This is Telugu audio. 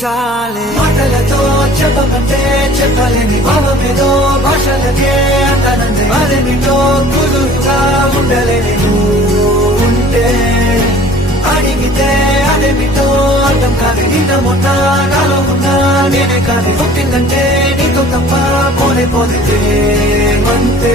చాలే మాటలతో చెప్పమంటే చెప్పలేని భావమేదో భాషలకే అంతనందే అదేమిటో కుదురుగా ఉండలేని నువ్వు ఉంటే అడిగితే అదేమిటో అర్థం కాదు నిన్న మొన్న నాలో ఉన్నా నేనే కాదు పుట్టిందంటే నీతో తప్ప పోనే పోతే అంతే